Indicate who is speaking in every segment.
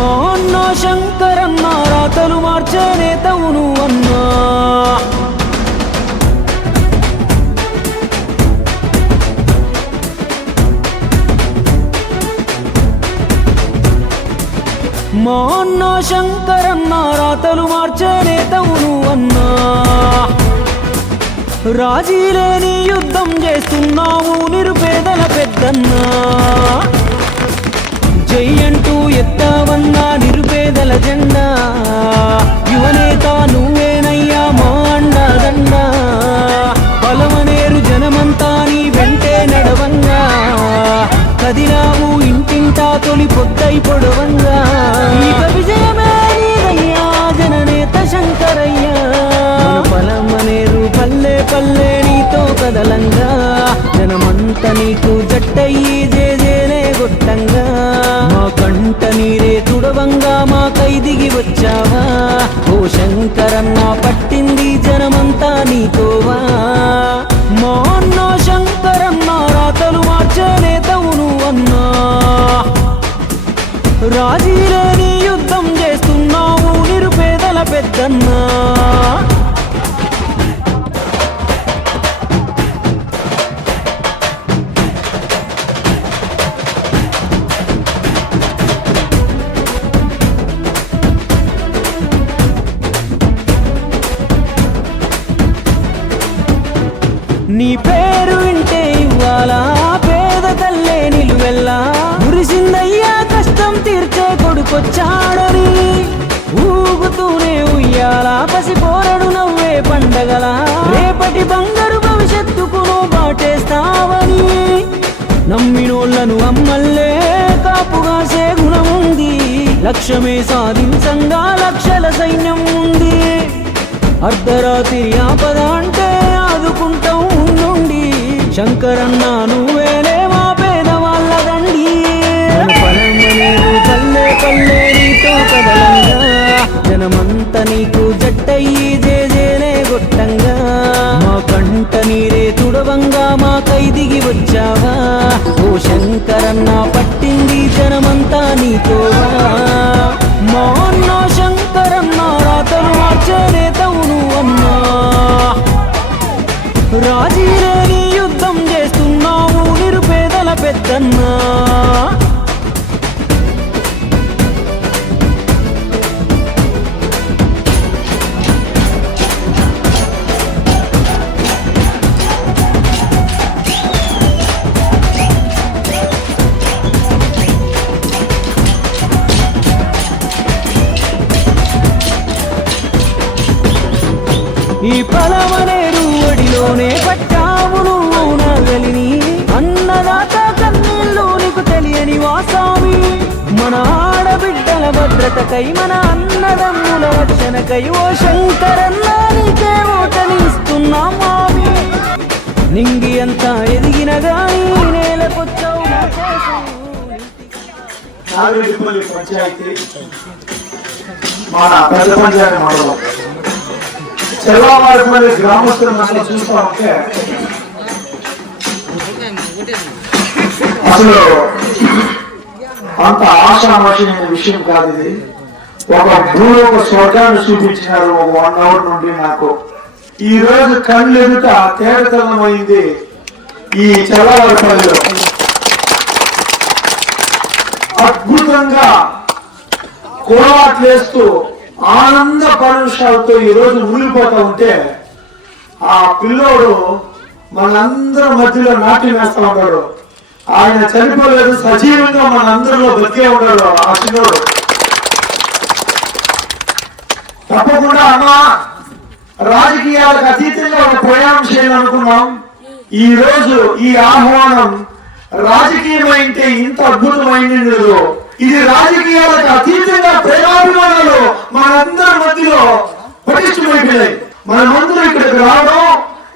Speaker 1: మా అన్న శంకరన్న రాతలు మార్చే నేతవు అన్నా. మా అన్న శంకరన్న రాతలు మార్చే నేతవును అన్నా. రాజీ లేని యుద్ధం చేస్తున్నావు నిరుపేదల పెద్దన్నా. జై ఎత్తావన్నా నిరుపేదల జెండా. యువనేత నువ్వేనయ్యా మా బలమనేరు జనమంతా నీ వెంటే నడవంగా. కదిలావు ఇంటింటా తొలి పొద్దై పొడవంగా. ఇక విజయమే నీదయ్యా జననేత శంకరయ్యా. బలమనేరు పల్లె పల్లె నీతో కదలంగా. జనమంత నీకు జట్టయ్యి జేజేలే గొట్టంగా. రాజీలేని యుద్ధం చేస్తున్నావు నిరుపేదల పెద్దన్నా. నీ పేరు వింటే ఇవ్వాలా? పేద తల్లే నిలువెల్లా? మురిసిందయ్యా తీర్చే కొడుకొచ్చాడని ఊగుతూనే ఉయ్యాలా పసిపోరడు నవ్వే పండగల. రేపటి బంగారు భవిష్యత్తుకు బాటేస్తావని నమ్మినోళ్ళను అమ్మల్లే కాపుగాసే గుణముంది లక్ష్యమే సాధించంగా లక్షల సైన్యం ఉంది. అర్ధరాత్రి ఆపద అంటే ఆదుకుంటాం ఉండుండి. శంకరన్న నీకు ఈ పలమనేరు ఒడిలోనే పట్టావు నువ్వు నగలిని. అన్నదాత కన్నీళ్ళు నీకు తెలియని వాసామి మన ఆడబిడ్డల భద్రతకై మన అన్నదమ్ముల రక్షణకై ఓ శంకరన్న నీకే ఓటనిస్తున్నాం మామి నింగి అంతా ఎదిగిన గాని నేలకొచ్చావు
Speaker 2: పంచాయతీ మన పెద్ద పంచాయతీ మండలం మళ్ళీ గ్రామస్తులు మనం చూస్తా ఉంటే అసలు అంత ఆశామాషమైన విషయం కాదు ఇది. ఒక భూమి ఒక స్వర్గాన్ని చూపించినారు ఒక వన్ అవర్ నుండి నాకు. ఈ రోజు కళ్ళు ఎదుట తేడతనమైంది ఈ చెల్లవారిపల్లిలో అద్భుతంగా కోలాట్లేస్తూ ఆనంద పరుషాలతో ఈ రోజు ఉంటే ఆ పిల్లోడు మనందరి మధ్యలో నాట్యం వేస్తూ ఉన్నాడు ఆయన చనిపోలేదు సజీవంగా మనందరిలో బతికే ఉన్నాడు ఆ పిల్లోడు. తప్పకుండా అమ్మా రాజకీయాలకు అతీతంగా ఒక ప్రయాణం చేయాలనుకున్నాం ఈ రోజు ఈ ఆహ్వానం రాజకీయమైంటే ఇంత అద్భుతమైంది లేదు. ఇది రాజకీయాలకు అతీతంగా ప్రేమాభిమానాలు మనందరి మధ్యలో పటిష్టమైపోయాయి మన ఇక్కడికి రావడం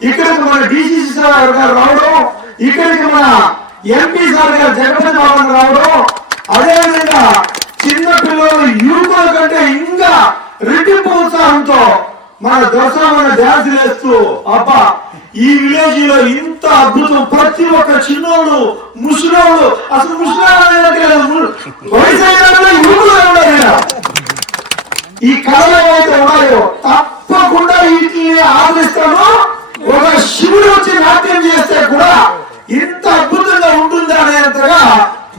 Speaker 2: ఇక్కడికి మన డిసిసి సార్ గారు రావడం ఇక్కడికి మన ఎంపీ సార్ గారు జగన్ బాబు రావడం అదేవిధంగా చిన్న పిల్లలు యువకుల కంటే ఇంకా రెట్టింపు ఉత్సాహంతో మన దశ మన ధ్యాస వేస్తూ అబ్బా ఈ విలేజ్లో ఇంత అద్భుతం. ప్రతి ఒక్క చిన్నోడు ముసలోడు అసలు ముసలి వయసు కూడా ఈ కళలు ఏవైతే ఉన్నాయో తప్పకుండా వీటిని ఆదరిస్తాను ఒక శివుడు వచ్చి నాట్యం చేస్తే కూడా ఇంత అద్భుతంగా ఉంటుంది అనేంతగా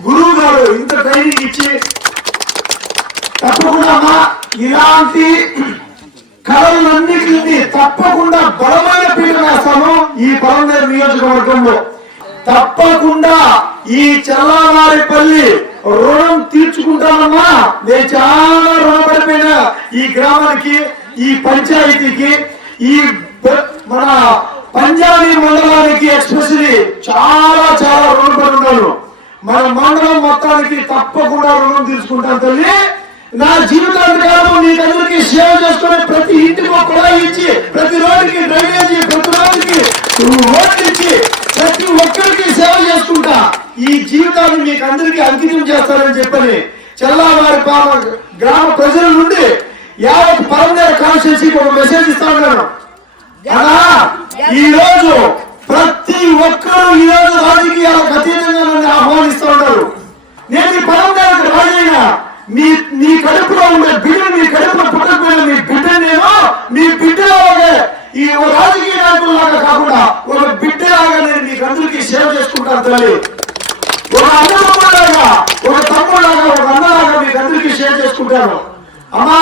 Speaker 2: గురువు గారు ఇంత ట్రైనింగ్ ఇచ్చి తప్పకుండా అమ్మా ఇలాంటి కళలన్నింటినీ తప్పకుండా బలమైన పీట వేస్తాము ఈ పలమనేరు నియోజకవర్గంలో. తప్పకుండా ఈ చల్లావారిపల్లి రుణం తీర్చుకుంటానమ్మా. నేను చాలా రుణపడిపోయిన ఈ గ్రామానికి ఈ పంచాయతీకి ఈ మన పంజాబీ మండలానికి ఎక్స్పెషలీ చాలా చాలా రుణపడి ఉన్నాను. మన మండలం మొత్తానికి తప్పకుండా రుణం తీసుకుంటాను తల్లి. నా జీవితాంతకాలం నీకందరికీ సేవ చేసుకునే ప్రతి ఇంటికి ఒక కుళాయి ఇచ్చి ప్రతి రోడ్డుకి డ్రైనేజీ ప్రతి రోడ్డుకి రోడ్లు ఇచ్చి ప్రతి ఒక్కరికి సేవ చేసుకుంటా. ఈ జీవితాన్ని మీకు అందరికీ అంకితం చేస్తానని చెప్పని చెల్లావారి పాల గ్రామ ప్రజల నుండి యావత్ పరమదేవ కాన్స్టిట్యూన్సీకి ఒక మెసేజ్ ఇస్తా ఉన్నాను. అలా ఈ రోజు ప్రతి ఒక్కరూ ఈ రోజు రాజకీయాలకు అతీతంగా నన్ను ఆహ్వానిస్తూ ఉన్నారు. నేను ఈ పరమదేవత నీ నీ కడుపులో ఉండే బిడ్డ నీ కడుపులో పుట్టకపోయిన మీ బిడ్డనేమో నీ బిడ్డలాగే ఈ ఒక రాజకీయ నాయకులాగా కాకుండా ఒక బిడ్డలాగా నేను నీ అందరికీ సేవ చేసుకుంటాను తల్లి. ఒక అన్నలాగా ఒక తమ్ముడులాగా ఒక అన్నలాగా మీకు అందరికీ సేవ చేసుకుంటాను. అమ్మా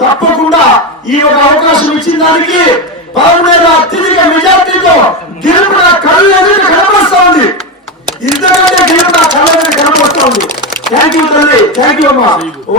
Speaker 2: తప్పకుండా ఈ ఒక అవకాశం ఇచ్చిన దానికి పదమూడు అత్యధిక మెజార్టీతో గెలుపు నా కళ్ళు ఎదురు కనపరుస్తా ఉంది. ఇంతకంటే గెలుపు నా కళ్ళ ఎదురు కనపరుస్తా ఉంది. Thank you, Thank you, Mom.